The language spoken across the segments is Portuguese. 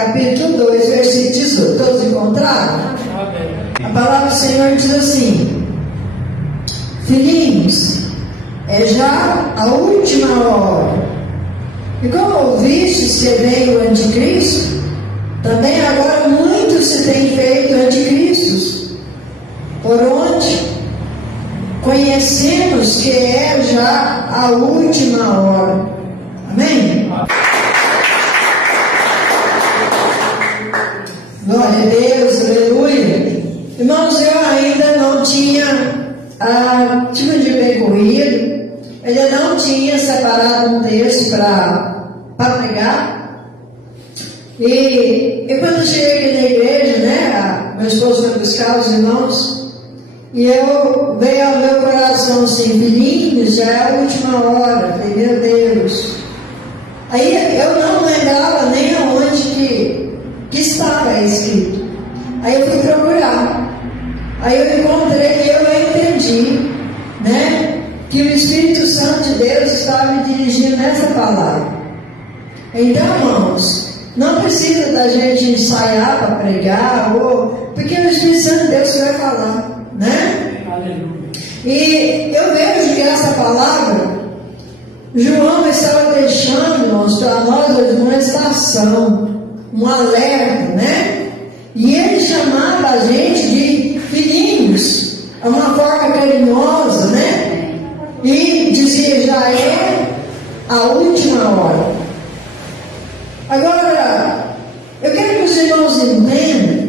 capítulo 2, versículo 18. Todos encontraram? A palavra do Senhor diz assim: filhinhos, é já a última hora. E como ouvistes que veio o anticristo, também agora muitos se têm feito anticristos, por onde conhecemos que é já a última hora. Amém? Glória a Deus, aleluia. Irmãos, eu ainda não tinha tive um dia bem corrido, ainda não tinha separado um texto para pregar. E quando eu cheguei aqui na igreja, né, meu esposo foi buscar os irmãos, e eu veio ao meu coração assim: filhinhos, já é a última hora. Falei, meu Deus. Aí eu não lembrava nem aonde que estava escrito. Aí eu fui procurar. Aí eu encontrei e eu entendi, né, que o Espírito Santo de Deus estava me dirigindo nessa palavra. Então, irmãos, não precisa da gente ensaiar para pregar, porque é o Espírito Santo de Deus que vai falar, né? E eu vejo que essa palavra, João estava deixando, irmãos, para nós uma estação, um alerta, né? E ele chamava a gente de filhinhos, é uma forma carinhosa, né? E dizia: já é a última hora. Agora, eu quero que os irmãos entendam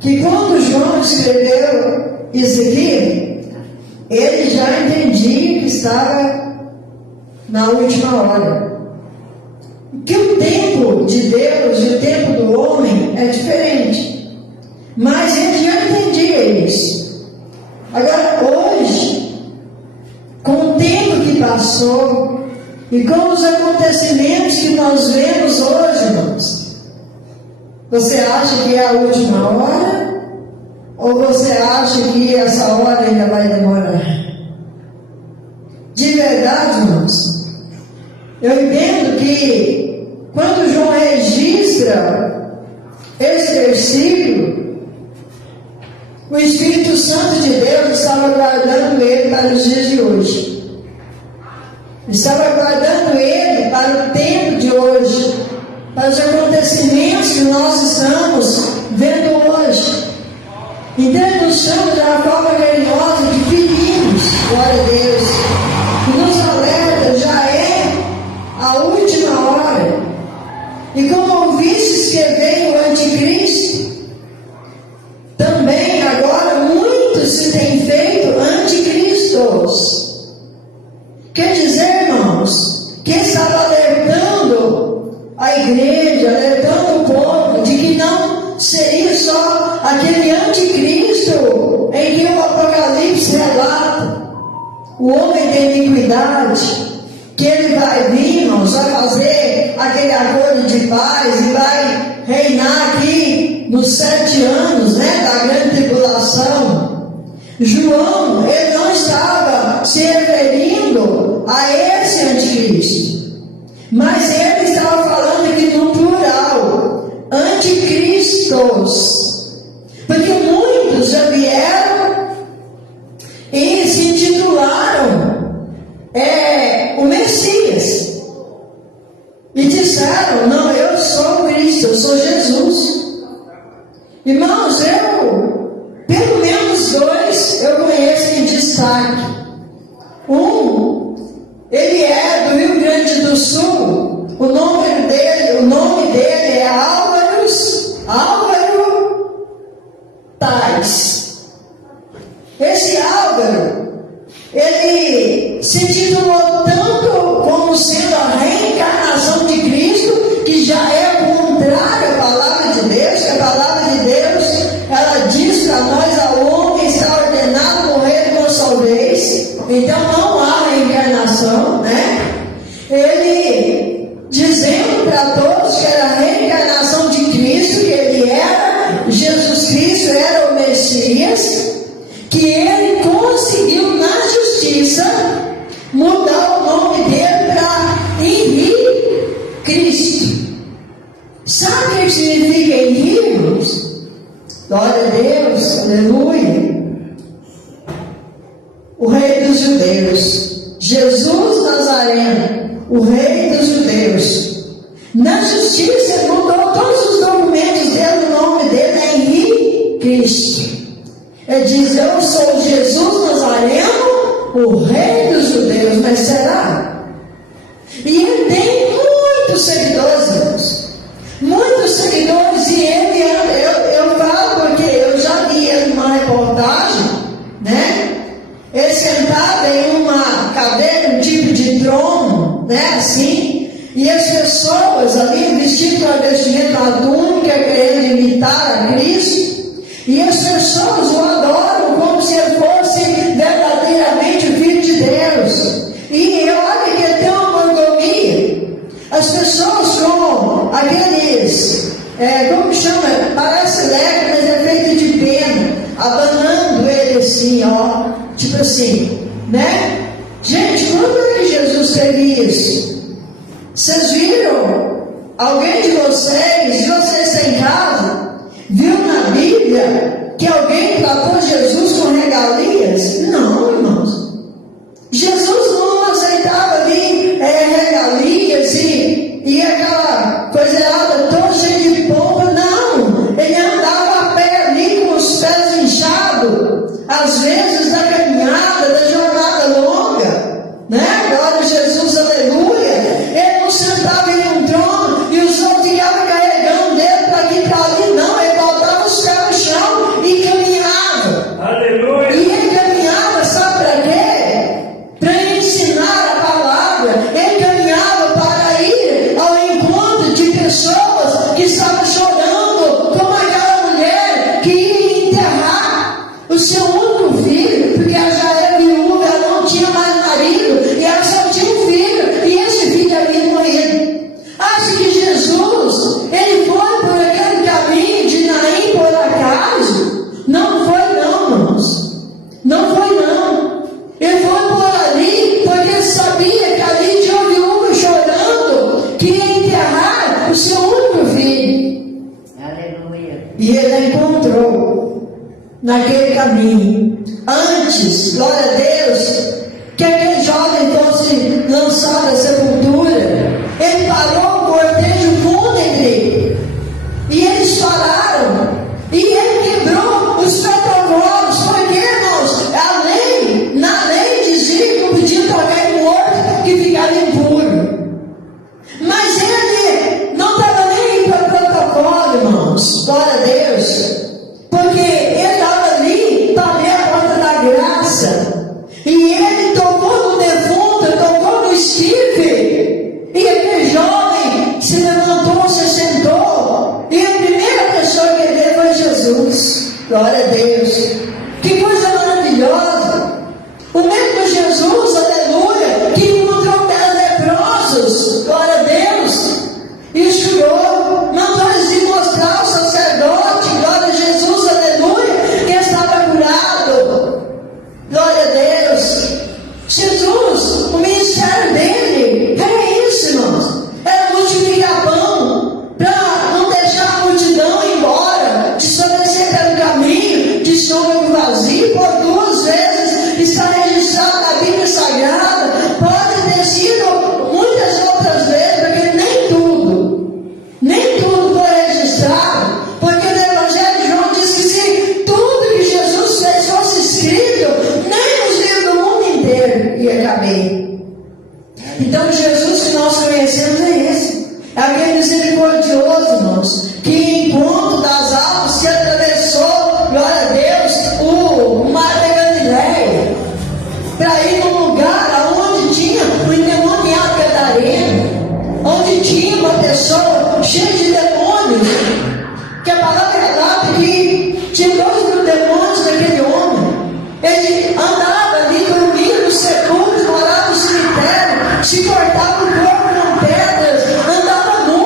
que quando João escreveu isso aqui, ele já entendia que estava na última hora. Que o tempo de Deus e o tempo do homem é diferente. Mas ele já entendia isso. Agora, hoje, com o tempo que passou e com os acontecimentos que nós vemos hoje, irmãos, você acha que é a última hora? Ou você acha que essa hora ainda vai demorar? De verdade, irmãos, eu entendo que quando João registra esse versículo, o Espírito Santo de Deus estava guardando ele para os dias de hoje. Estava guardando ele para o tempo de hoje, para os acontecimentos que nós estamos vendo hoje. Então ele nos chama de uma forma carinhosa de filhinhos, glória a Deus, e nos alerta: já é a última hora. E como ouvistes que veio o anticristo, também agora muitos se têm feito anticristos. Quer dizer, irmãos, que estava alertando a igreja, alertando o povo de que não seria só aquele anticristo em que o Apocalipse relata, o homem de iniquidade, que ele vai vir, irmãos, vai fazer aquele acordo de paz e vai reinar aqui nos 7 anos, né, da grande tribulação. João, ele não estava se referindo a esse anticristo, mas ele estava falando aqui no plural, anticristos, porque muitos já vieram e se intitularam o Messias, e disseram: não, eu sou o Cristo, eu sou Jesus. Irmãos, pelo menos 2 eu conheço em destaque. Ele é do Rio Grande do Sul, o nome dele é Álvaro Tais. Esse Álvaro, ele se titulou tanto como sendo a reencarnação de Cristo, que já é contrário à palavra de Deus, que a palavra de Deus, ela diz para nós: ao homem está ordenado morrer de uma só vez. Então não há reencarnação, né? Ele dizendo para todos que era a reencarnação de Cristo, que ele era Jesus Cristo, era o Messias, que ele conseguiu na justiça mudar o nome dele para Henrique Cristo. Sabe o que significa Henri, irmãos? Glória a Deus, aleluia. O Rei dos Judeus, Jesus Nazareno, o Rei dos Judeus. Na justiça, ele mudou todos os documentos dele, o nome dele é Henri Cristo. Ele diz: eu sou Jesus Nazareno, o Rei dos Judeus. Mas será? E ele tem muitos seguidores, irmãos. Muitos seguidores. E ele, eu falo porque eu já vi ele numa reportagem, né? Ele sentado em uma cadeira, um tipo de trono, né? Assim. E as pessoas ali vestidas com a vestimenta, a túnica, querendo imitar a Cristo. E as pessoas o adoram como se ele fosse verdadeiramente o Filho de Deus. E olha que ele tem uma mordomia. As pessoas com aqueles, como chama? Parece leve, mas é feito de pena, abanando ele assim, ó. Tipo assim, né? Gente, quando é que Jesus teve isso? Vocês viram? Alguém de vocês em casa, viu na Bíblia que alguém tratou Jesus com regalias? Não, irmãos. Jesus não aceitava ali regalias e aquela coisa toda cheia de pompa. Não. Ele andava a pé ali com os pés inchados, às vezes da caminhada, da jornada longa, né? Glória a Jesus, aleluia. Ele não sentava em um trono e os outros ficavam carregando dele para aqui e para ali, não. Ele botava os pés no chão e caminhava. Aleluia. E ele caminhava, sabe para quê? Para ensinar a palavra. Ele caminhava para ir ao encontro de pessoas que estavam chorando, como aquela mulher que ia enterrar o seu único filho, porque ela já era viúva, ela não tinha mais marido, e ela só tinha um filho, e esse filho havia morrido. Acha que Jesus, ele foi por aquele caminho de Naim por acaso? Não foi não, irmãos. Não foi não. Ele foi por ali, porque ele sabia que ali tinha uma viúva chorando, que ia enterrar o seu único filho. Aleluia. E ele a encontrou naquele caminho. Antes, glória a Deus, que aquele jovem fosse lançado à sepultura, ele parou o cortejo fúnebre e eles pararam e ele quebrou os protocolos, porque, irmãos, na lei dizia que não podia tocar em morto que ficava impuro. Mas ele não estava nem para o protocolo, irmãos, glória a Deus, porque ele estava ali para abrir a porta da graça. E ele tocou no defunto, tocou no esquife, e aquele jovem se levantou, se sentou, e a primeira pessoa que ele viu foi Jesus. Glória a Deus. Que coisa maravilhosa. O mesmo Jesus, aleluia, que encontrou 10 leprosos, glória a Deus, e chorou, mandou eles ir mostrar ao sacerdote, glória a Jesus, aleluia, que estava curado. Glória a Deus. Jesus, o ministério dele era isso, irmãos. Era multiplicar pão, para não deixar a multidão ir embora, desobedecer pelo caminho, de estômago vazio. Por 2 vezes está registrado na Bíblia Sagrada. Pode ter sido muitas outras vezes, porque nem tudo foi registrado, porque no Evangelho de João diz que se tudo que Jesus fez fosse escrito, nem os livros do mundo inteiro ia caber. Então Jesus que nós conhecemos é esse, é aquele misericordioso, irmãos, que em encontro das almas que atravessou, glória a Deus, o mar da Galileia, para ir num lugar onde tinha o endemoniado gadareno, onde tinha uma pessoa cheia de demônios, que a palavra relata que tinha 2.000 demônios naquele homem. Ele andava ali, dormia nos sepulcros, morava no cemitério, se cortava o corpo com pedras, andava nu,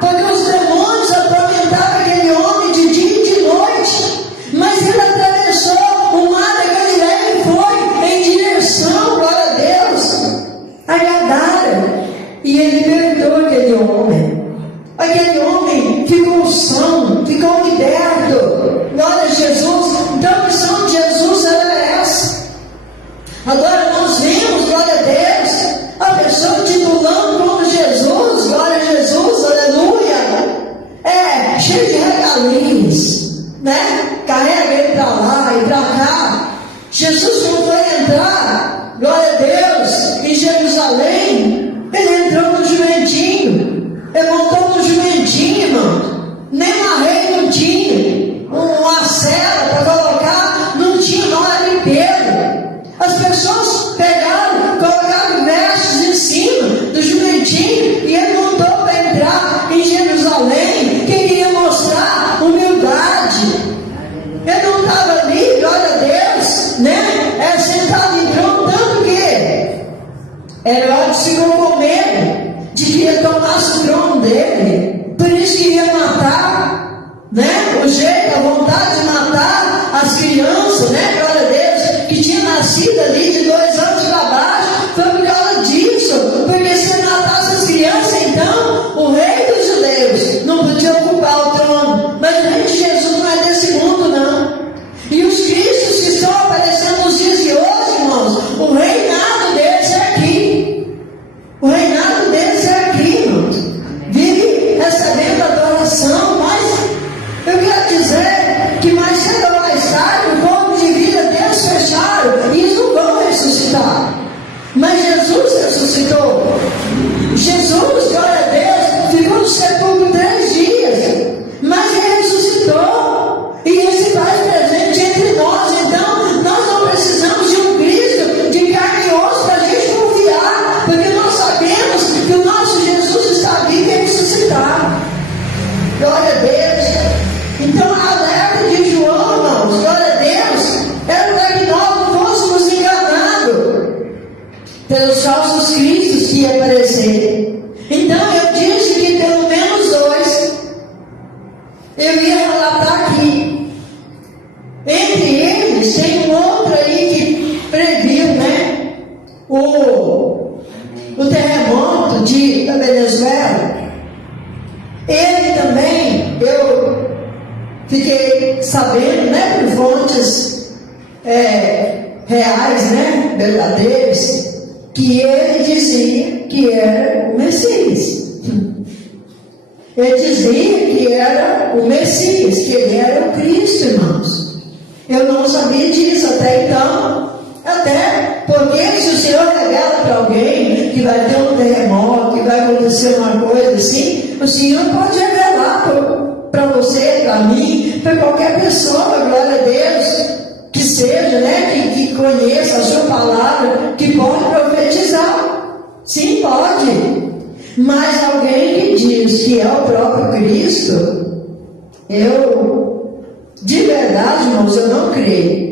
porque os demônios atormentavam aquele homem de dia e de noite. Mas ele atravessou o mar da Galileia e foi em direção, glória a Deus, a Gadara, e ele libertou aquele homem. Aquele homem Agora nós vemos, glória a Deus, a pessoa titulando como Jesus, glória a Jesus, aleluia, cheio de regalinhos, né? Carrega ele para lá e para cá. Jesus, quando foi entrar, glória a Deus, em Jerusalém, ele entrou no jumentinho, ele montou no jumentinho, irmão. Nem uma rei não tinha, uma cela para colocar, não tinha, não era inteiro. As pessoas pegaram, colocaram versos em cima do jumentinho e ele montou para entrar em Jerusalém, queria mostrar humildade. Ele não estava ali, glória a Deus, né? Sentado em trono, tanto que Herodes ficou com medo de que ele tomasse o trono dele, por isso que ia matar, né? O jeito, a vontade de matar as crianças, né? Glória a Deus, que tinha nascido ali de 2 anos para baixo, foi por causa disso, porque se ele matasse as crianças, então o rei dos judeus não podia ocupar o trono. Mas o rei de Jesus não é desse mundo, não. E os cristos que estão aparecendo nos dias de hoje, irmãos, o reinado deles é aqui. O reinado deles é aqui, irmãos. Vive recebendo adoração, mas eu quero dizer que mais cedo ou mais tarde o corpo de vida deles fecharam e eles não vão ressuscitar. Mas Jesus ressuscitou. Jesus, glória a Deus, ficou no sepulcro 3 dias, mas ele ressuscitou e ele se faz presente entre nós. Então nós não precisamos de um Cristo de carne e osso para a gente confiar, porque nós sabemos que o nosso Jesus está vivo e ressuscitado. Glória a Deus. Então a alerta de João, irmãos, glória a Deus, era para que nós não fôssemos enganados pelos falsos cristos que iam aparecer. Então eu disse que pelo menos 2 eu ia relatar aqui. Entre eles tem um outro aí que previu, né? O terremoto da Venezuela. Ele também, eu fiquei sabendo, né, por fontes reais, né, verdadeiras, que ele dizia que era o Messias. Ele dizia que era o Messias, que ele era o Cristo, irmãos. Eu não sabia disso até então. Até porque se o Senhor revela para alguém que vai ter um terremoto, que vai acontecer uma coisa assim, o Senhor pode revelar para você, para mim, para qualquer pessoa, glória a Deus, que seja, né, que conheça a sua palavra, que pode profetizar. Sim, pode. Mas alguém que diz que é o próprio Cristo, de verdade, irmãos, eu não creio.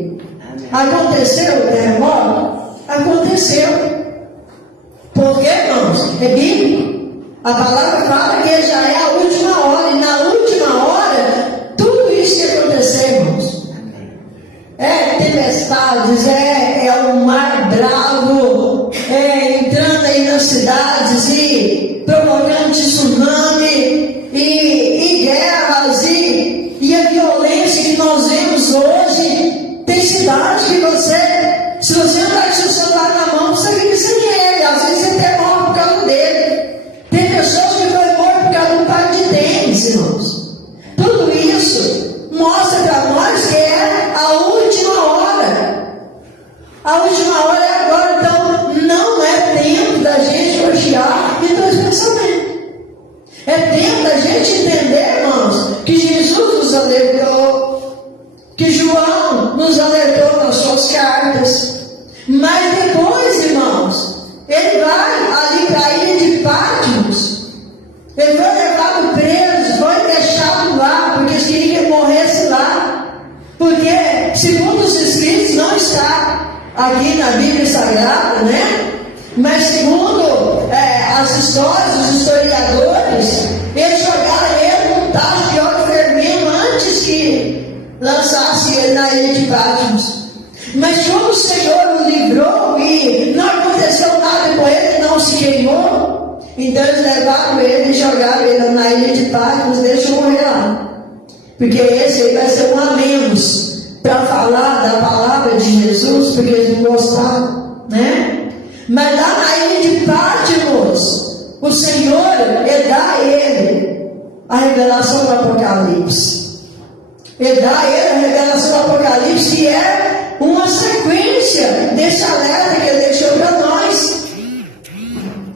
Aconteceu o terremoto? Aconteceu. Por quê, irmãos? É bíblico. A palavra fala que já é a última hora, e na última hora, tudo isso que aconteceu, irmãos. Tempestades, um mar bravo, entrando aí nas cidades e provocando tsunami e guerras e a violência que nós vemos hoje. Tem cidade que se você andar com seu celular na mão, você fica sem ele, às vezes você até morre por causa dele. Tem pessoas que foram mortas por causa de um par de tênis, irmãos. Tudo isso mostra para nós que é a última hora. A última hora é agora, então não é tempo da gente cochear em 2 pensamentos. É tempo da gente entender, irmãos, que Jesus nos alertou, que João nos alertou nas suas cartas. Mas depois, irmãos, ele vai ali para a ilha de Patmos. Ele foi levado preso, foi deixado lá, porque eles queriam que ele morresse lá. Porque, segundo os escritos, não está aqui na Bíblia Sagrada, né? Mas segundo as histórias, os historiadores, eles jogaram ele num tacho de óleo vermelho antes que lançasse ele na ilha de Patmos. Mas como o Senhor o livrou e não aconteceu nada com ele, não se queimou, então eles levaram ele e jogaram ele na ilha de Patmos, deixam morrer lá. Porque esse aí vai ser um a menos para falar da palavra de Jesus, porque eles não gostaram. né? Mas lá na ilha de Patmos, o Senhor dá a ele a revelação do Apocalipse. Ele dá a ele a revelação do Apocalipse, que é uma sequência desse alerta que ele deixou para nós.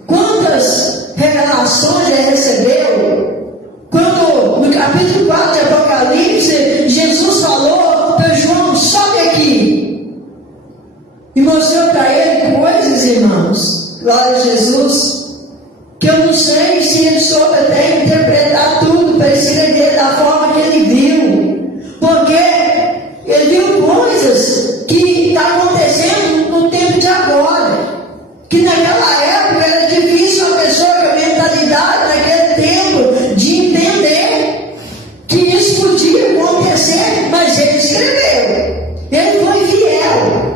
Quantas revelações ele recebeu? Quando no capítulo 4 de Apocalipse, Jesus falou para João: sobe aqui. E mostrou para ele coisas, irmãos, glória a Jesus, que eu não sei se ele soube até interpretar tudo para escrever da forma que ele viu, porque ele viu coisas que estão acontecendo no tempo de agora, que naquela época era difícil uma pessoa com a mentalidade naquele tempo de entender que isso podia acontecer, mas ele escreveu, ele foi fiel.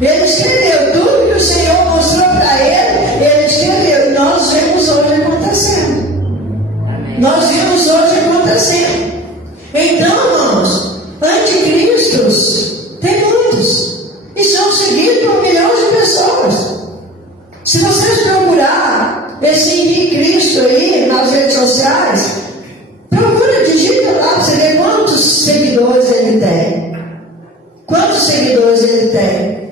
Ele escreveu tudo que o Senhor mostrou para ele, ele escreveu, e nós vemos hoje acontecendo. Nós vemos hoje acontecendo. Então, irmãos, anticristos tem muitos, e são seguidos por milhões de pessoas. Se vocês procurar esse anticristo aí nas redes sociais, procura, digita lá para você ver quantos seguidores ele tem. Quantos seguidores ele tem?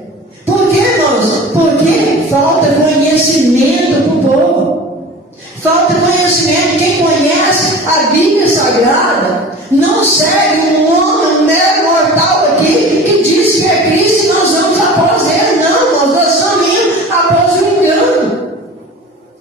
Por que, irmãos? Porque falta conhecimento para o povo. Falta conhecimento. Quem conhece a Bíblia Sagrada não segue um homem, um mero mortal aqui que diz que é Cristo e nós vamos após ele. Não, nós vamos indo após o engano.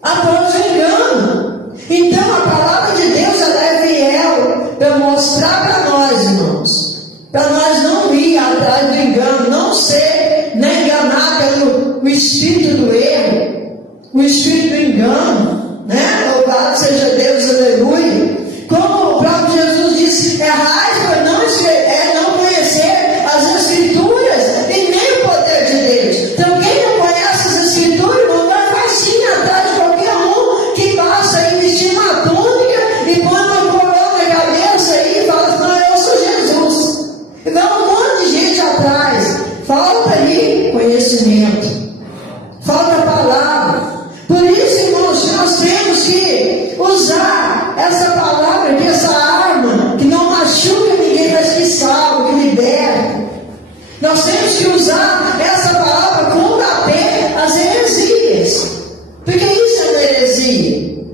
Após o engano. Então a palavra de Deus, ela é fiel para mostrar para nós, irmãos, para nós não ir atrás do engano, não ser enganado pelo espírito do erro, o espírito do engano, né? Louvado seja Deus, aleluia. Como o próprio Jesus disse, errais por não conhecer as Escrituras e nem o poder de Deus. Então quem não conhece as Escrituras, não vai sim atrás de qualquer um que passa aí vestindo uma túnica e põe uma coroa na cabeça aí e fala assim: não, eu sou Jesus. E vai um monte de gente atrás. Falta ali conhecimento, falta a palavra. Por isso, irmãos, nós temos que usar essa palavra, que essa arma, que não machuca ninguém, mas que salva, que liberta. Nós temos que usar essa palavra para combater as heresias, porque isso é uma heresia.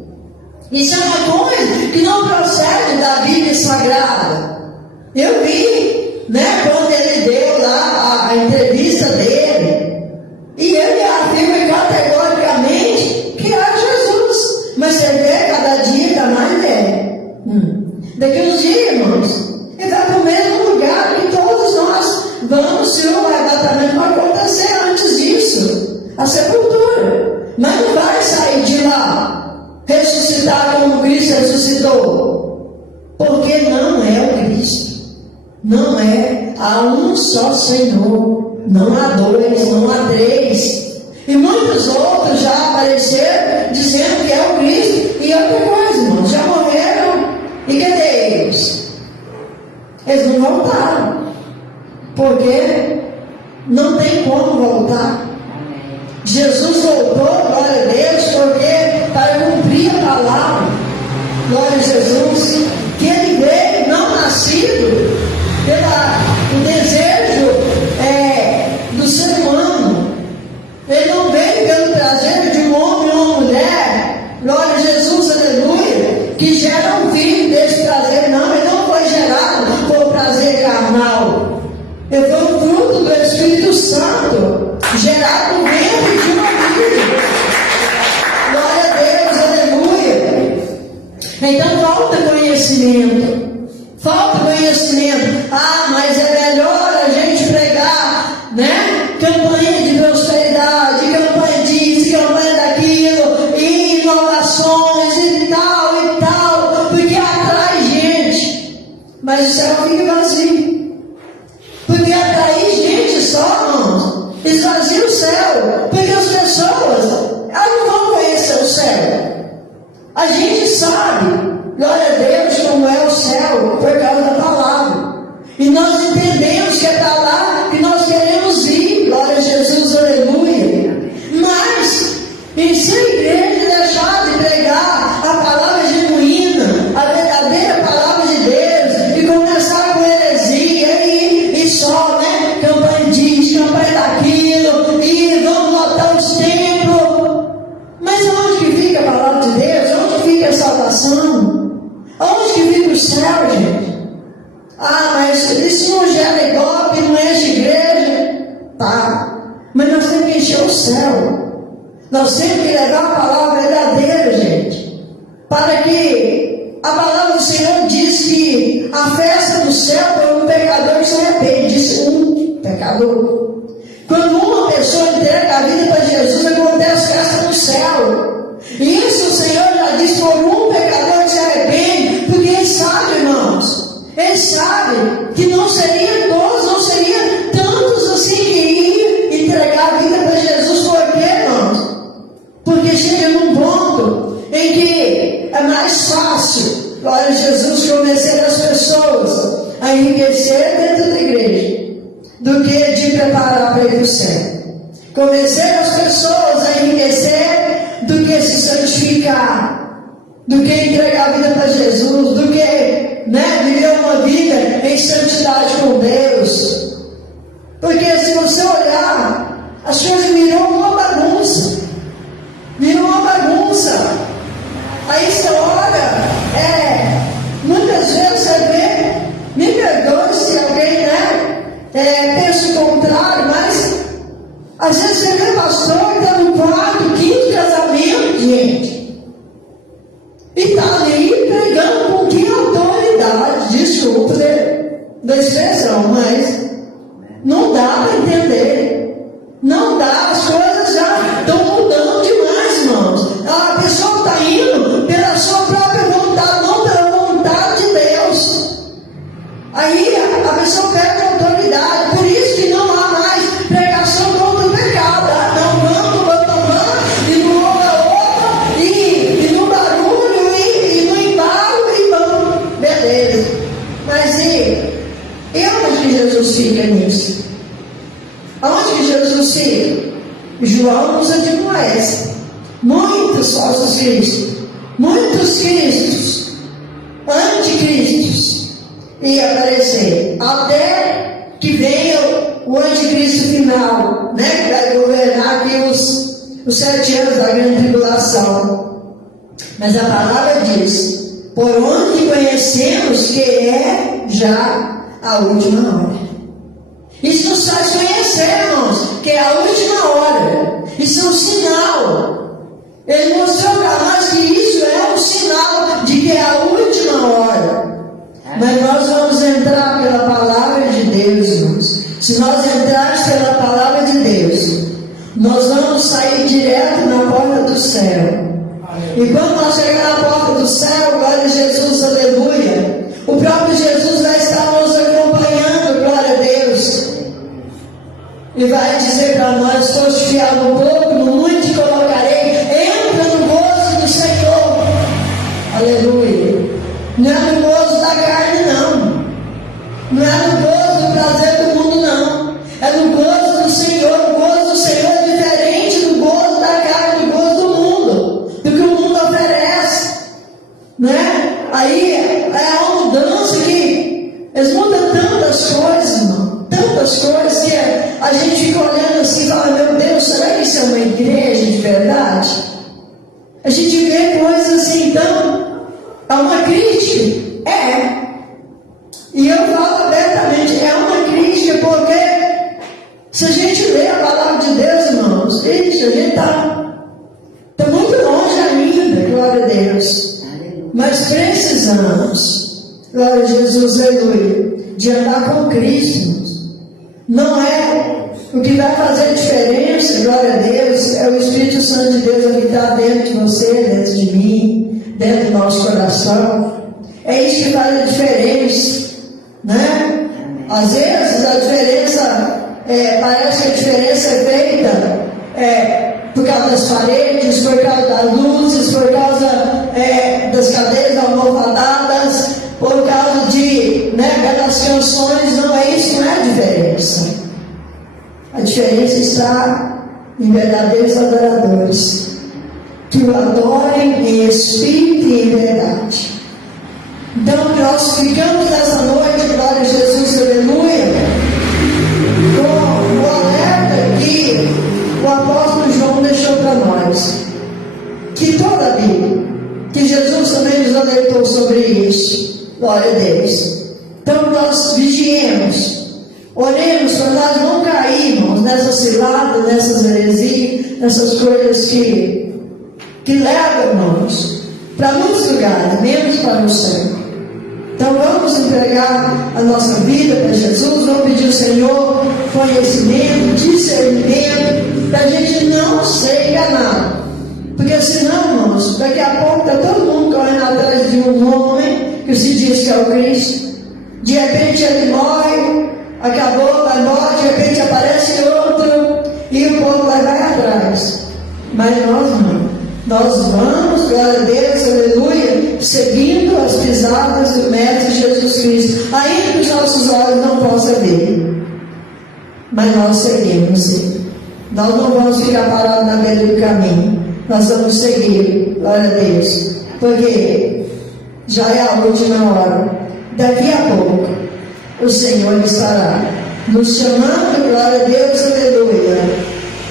Isso é uma coisa que não procede da Bíblia Sagrada. Eu vi, né, quando ele deu lá a entrevista dele, e ele afirma categoricamente que é Jesus, mas você vê, cada dia está mais velho. Daqui uns dias, irmãos, ele vai para o mesmo lugar que todos nós vamos, se o arrebatamento vai acontecer antes disso, a sepultura, mas não vai sair de lá ressuscitar como Cristo ressuscitou, porque não é o Cristo. Não é, há um só Senhor, não há dois, não há três. E muitos outros já apareceram dizendo que é o Cristo. E outra coisa, irmãos, já morreram. E cadê eles? Eles não voltaram, porque não tem como voltar. Jesus voltou, glória a Deus, porque para cumprir a palavra, glória a Jesus, que ele veio não nascido pelo desejo do ser humano. Ele não veio pelo prazer de um homem ou uma mulher, glória a Jesus, aleluia, que gera um filho desse prazer. Não, ele não foi gerado por prazer carnal. Ele foi um fruto do Espírito Santo, gerado no ventre de uma vida. Glória a Deus, aleluia. Então falta conhecimento. Falta conhecimento. Ah, mas é melhor a gente pregar, né? Campanha de prosperidade, campanha disso, campanha daquilo, e inovações e tal, porque atrai gente. Mas o céu fica vazio. Porque atrair gente só, irmãos, esvazia o céu. Porque as pessoas, elas não vão conhecer o céu. A gente sabe, glória a Deus, como é o céu, por causa da palavra. E nós entendemos que é para lá que nós queremos ir, glória a Jesus, aleluia. salvação? Aonde que fica o céu, gente? Ah, mas isso não gera ibope, não enche igreja. Tá, mas nós temos que encher o céu. Nós temos que levar a palavra verdadeira, gente, para que a palavra do Senhor diz que a festa do céu é um pecador que se arrepende. Diz um pecador. Quando uma pessoa entrega a vida para Jesus, acontece festa no céu. E isso o Senhor já diz por um pecador que se arrepende, porque Ele sabe, irmãos. Ele sabe que não seria todos, não seria tantos assim que iam entregar a vida para Jesus. Por quê, irmãos? Porque chega num ponto em que é mais fácil, glória a Jesus, convencer as pessoas a enriquecer dentro da igreja do que de preparar para ir para o céu. Convencer as pessoas a enriquecer do que se santificar, do que entregar a vida para Jesus, do que viver uma vida em santidade com Deus. Porque se você olhar, as coisas viram uma bagunça. Virou uma bagunça. Aí você olha, muitas vezes você vê, me perdoe se alguém pensa o contrário, mas às vezes você vê pastor que está no quarto, quinto casamento, gente, e está ali pregando com que autoridade, desculpa da expressão, mas não dá para entender, não dá, as coisas já estão mudando demais, irmãos. A pessoa está indo pela sua própria vontade, não pela vontade de Deus. Aí a pessoa perde a autoridade. Por isso que não há mais pregação contra o pecado. E no outra, e no barulho, e no embalo, e vamos, beleza. Mas e onde que Jesus fica nisso? Aonde que Jesus fica? João nos admoesta. Muitos falsos cristos, muitos cristos, anticristos, ia aparecer, até que venha o anticristo final, que vai governar aqui os 7 anos da grande tribulação. Mas a palavra diz: por onde conhecemos que é já a última hora. Isso nos faz conhecer, irmãos, que é a última hora. Isso é um sinal. Ele mostrou para nós que isso é um sinal de que é a última hora. Mas nós vamos entrar pela palavra de Deus, irmãos. Se nós entrarmos pela palavra de Deus, nós vamos sair direto na porta do céu. E quando nós chegar na porta do céu, glória a Jesus, aleluia, o próprio Jesus vai estar nos acompanhando, glória a Deus. E vai dizer para nós: foste fiel no pouco, no muito te colocarei. Entra no gozo do Senhor. Aleluia. Não é no gozo da carne, não. Não é no gozo do prazer do mundo, não. É no gozo do Senhor. O gozo do Senhor é diferente do gozo da carne, do gozo do mundo, do que o mundo oferece. Aí é a mudança que eles mudam tantas coisas, irmão. Tantas coisas que a gente fica olhando assim e fala: meu Deus, será que isso é uma igreja de verdade? A gente vê coisas assim, então é uma crítica. E eu falo abertamente, é uma crítica, porque se a gente lê a palavra de Deus, irmãos, a gente está muito longe ainda, glória a Deus. Mas precisamos, glória a Jesus, aleluia, de andar com Cristo. Não é o que vai fazer diferença, glória a Deus, é o Espírito Santo de Deus habitar dentro de você, dentro de mim, dentro do nosso coração. É isso que faz a diferença, Às vezes a diferença, parece que a diferença é feita por causa das paredes, por causa das luzes, por causa das cadeiras almofadadas, por causa de belas canções. Não é isso, não é a diferença. A diferença está em verdadeiros adoradores, que o adorem em espírito e em verdade. Então nós ficamos nessa noite, glória a Jesus, aleluia, com o alerta que o apóstolo João deixou para nós, que toda a Bíblia, que Jesus também nos alertou sobre isso. Glória a Deus. Então nós vigiemos, oremos para nós não cairmos nessas ciladas, nessas heresias, nessas coisas que levam, irmãos, para muitos lugares, menos para o céu. Então vamos entregar a nossa vida para Jesus, vamos pedir ao Senhor conhecimento, discernimento, para a gente não ser enganado. Porque senão, irmãos, daqui a pouco está todo mundo correndo atrás de um homem que se diz que é o Cristo. De repente ele morre, acabou, vai embora, de repente aparece outro e o povo vai atrás. Mas nós não. Nós vamos, glória a Deus, aleluia, seguindo as pisadas do Mestre Jesus Cristo, ainda que os nossos olhos não possam ver, mas nós seguimos Ele. Nós não vamos ficar parados na beira do caminho, nós vamos seguir, glória a Deus, porque já é a última hora. Daqui a pouco o Senhor estará nos chamando, glória a Deus, aleluia,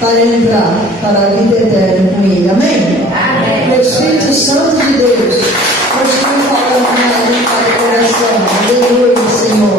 para entrar para a vida eterna com Ele. Amém? Amém. O Espírito Santo de Deus, nós estamos falando na coração. Aleluia, Senhor.